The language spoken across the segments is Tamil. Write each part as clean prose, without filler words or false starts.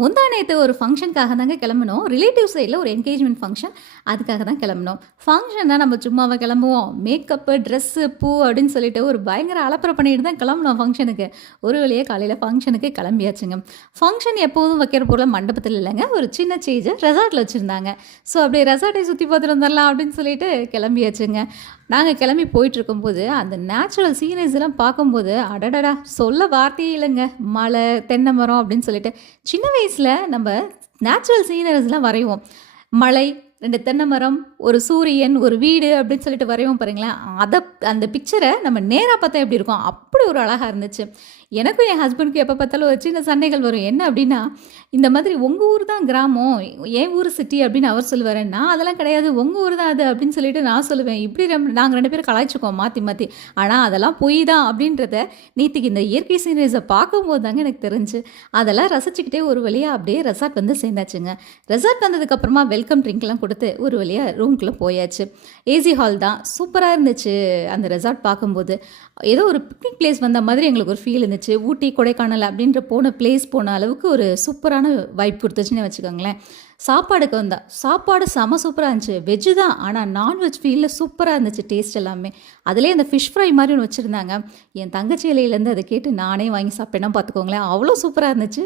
முந்தா நேத்து ஒரு ஃபங்ஷனுக்காக தாங்க கிளம்புனோம். ரிலேட்டிவ் சைட்ல ஒரு என்கேஜ்மெண்ட் ஃபங்ஷன். அதுக்காக தான் கிளம்புனோம். ஃபங்ஷன்னா நம்ம சும்மாவா கிளம்புவோம்? மேக்கப்பு, ட்ரெஸ்ஸு, பூ அப்படின்னு சொல்லிட்டு ஒரு பயங்கர அலப்பறை பண்ணிட்டு தான் கிளம்புனோம் ஃபங்ஷனுக்கு. ஒரு வழியா காலையில ஃபங்ஷனுக்கு கிளம்பியாச்சுங்க. ஃபங்ஷன் எப்போதும் வைக்கிற போல மண்டபத்தில் இல்லைங்க. ஒரு சின்ன சேஞ்ச ரெசார்ட்ல வச்சிருந்தாங்க. ஸோ அப்படியே ரெசார்ட்டை சுற்றி பார்த்துட்டு வந்துடலாம் அப்படின்னு சொல்லிட்டு கிளம்பியாச்சுங்க. நாங்கள் கிளம்பி போயிட்டுருக்கும்போது அந்த நேச்சுரல் சீனரிஸ்லாம் பார்க்கும்போது அடடடா சொல்ல வார்த்தையே இல்லைங்க. மலை, தென்னை மரம் அப்படின்னு சொல்லிட்டு சின்ன வயசில் நம்ம நேச்சுரல் சீனரிஸ்லாம் வரைவோம். மலை, 2 தென்னை மரம், ஒரு சூரியன், ஒரு வீடு அப்படின்னு சொல்லிட்டு வரைவோம் பாருங்களேன். அந்த பிக்சரை நம்ம நேராக பார்த்தா எப்படி இருக்கும், அப்படி ஒரு அழகாக இருந்துச்சு. எனக்கும் என் ஹஸ்பண்டுக்கும் எப்போ பார்த்தாலும் ஒரு சின்ன சண்டைகள் வரும். என்ன அப்படின்னா, இந்த மாதிரி உங்கள் ஊர் தான் கிராமம், என் ஊர் சிட்டி அப்படின்னு அவர் சொல்லுவார். நான் அதெல்லாம் கிடையாது, உங்கள் ஊர் தான் அது அப்படின்னு சொல்லிட்டு நான் சொல்லுவேன். இப்படி நாங்கள் 2 பேரும் கலாய்ச்சிக்குவோம் மாற்றி மாற்றி. ஆனால் அதெல்லாம் பொய் தான் அப்படின்றத நேற்றுக்கு இந்த இயற்கை சீனரிஸை பார்க்கும்போது தாங்க எனக்கு தெரிஞ்சு. அதெல்லாம் ரசிச்சுக்கிட்டே ஒரு வழியாக அப்படியே ரெசார்ட் வந்து சேர்ந்தாச்சுங்க. ரெசார்ட் வந்ததுக்கப்புறமா வெல்கம் ட்ரிங்க்லாம் கொடுத்து ஒரு வழியாக ரூம்குள்ளே போயாச்சு. ஏசி ஹால் தான், சூப்பராக இருந்துச்சு. அந்த ரெசார்ட் பார்க்கும்போது ஏதோ ஒரு பிக்னிக் பிளேஸ் வந்த மாதிரி எங்களுக்கு ஒரு ஃபீல் இருந்துச்சு. ஊட்டி, கொடைக்கானல் அப்படின்ற போன அளவுக்கு ஒரு சூப்பரான வைப் கொடுத்துச்சுன்னு வச்சுக்கோங்களேன். சாப்பாடுக்கு வந்தால் சாப்பாடு செம சூப்பராக இருந்துச்சு. வெஜ்ஜு தான், ஆனால் நான்வெஜ் ஃபீலில் சூப்பராக இருந்துச்சு டேஸ்ட் எல்லாமே. அதிலே அந்த ஃபிஷ் ஃப்ரை மாதிரி ஒன்று வச்சுருந்தாங்க. என் தங்கச்சி இலையிலேருந்து அதை கேட்டு நானே வாங்கி சாப்பிட்டேன்னா பார்த்துக்கோங்களேன். அவ்வளோ சூப்பராக இருந்துச்சு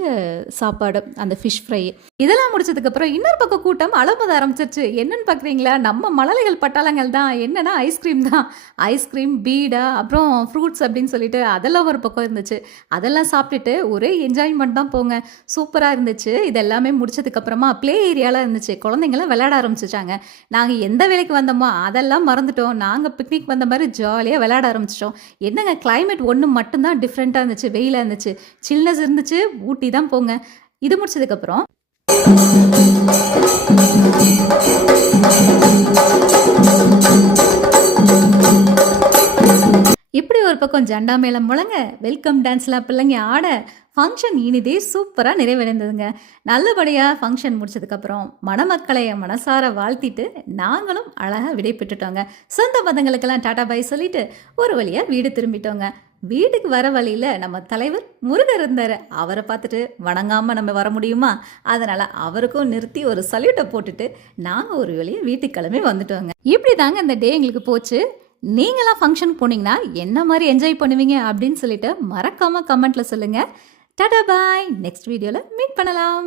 சாப்பாடு, அந்த ஃபிஷ் ஃப்ரை. இதெல்லாம் முடிச்சதுக்கப்புறம் இன்னொரு பக்கம் கூட்டம் அலம்பத ஆரம்பிச்சிருச்சு. என்னென்னு பார்க்குறீங்களா, நம்ம மழலைகள் பட்டாளங்கள் தான். என்னென்னா ஐஸ்கிரீம் தான். ஐஸ்கிரீம், பீடா, அப்புறம் ஃப்ரூட்ஸ் அப்படின்னு சொல்லிட்டு அதெல்லாம் ஒரு பக்கம் இருந்துச்சு. அதெல்லாம் சாப்பிட்டுட்டு ஒரே என்ஜாய்மெண்ட் தான் போங்க. சூப்பராக இருந்துச்சு. இதெல்லாமே முடிச்சதுக்கப்புறமா ப்ளே ஏரியாலாம் இருந்துச்சு. குழந்தைங்களாம் விளையாட ஆரம்பிச்சிட்டாங்க. நாங்கள் எந்த வேலைக்கு வந்தோமோ அதெல்லாம் மறந்துட்டோம். நாங்கள் பிக்னிக் வந்த மாதிரி ஜாலியாக விளையாட ஆரம்பிச்சிட்டோம். என்னங்க கிளைமேட் ஒன்று மட்டும்தான் டிஃப்ரெண்ட்டாக இருந்துச்சு. வெயிலாக இருந்துச்சு, சில்னஸ் இருந்துச்சு. ஊட்டி தான் போங்க. இது முடிச்சதுக்கப்புறம் இப்படி ஒரு பக்கம் ஜண்டா மேளம் முழங்க, வெல்கம் டான்ஸ்லாம் பிள்ளைங்க ஆட, ஃபங்க்ஷன் இனிதே சூப்பராக நிறைவடைந்ததுங்க. நல்லபடியாக ஃபங்க்ஷன் முடிச்சதுக்கப்புறம் மணமக்களை மனசார வாழ்த்திட்டு நாங்களும் அழகாக விடை பெற்றுட்டோங்க. சொந்த பந்தங்களுக்கெல்லாம் டாட்டா பாய் சொல்லிட்டு ஒரு வழியாக வீடு திரும்பிட்டோங்க. வீட்டுக்கு வர வழியில் நம்ம தலைவர் முருகர் இருந்தார். அவரை பார்த்துட்டு வணங்காமல் நம்ம வர முடியுமா? அதனால் அவருக்கும் நிறுத்தி ஒரு சல்யூட்டை போட்டுட்டு நாங்கள் ஒரு வழியாக வீட்டுக்கு கிளம்பி வந்துட்டோங்க. இப்படி தாங்க இந்த டே எங்களுக்கு போச்சு. நீங்களாம் ஃபங்க்ஷனுக்கு போனீங்கன்னா என்ன மாதிரி என்ஜாய் பண்ணுவீங்க அப்படின்னு சொல்லிட்டு மறக்காமல் கமெண்ட்டில் சொல்லுங்கள். டாடா பாய். நெக்ஸ்ட் வீடியோவில் மீட் பண்ணலாம்.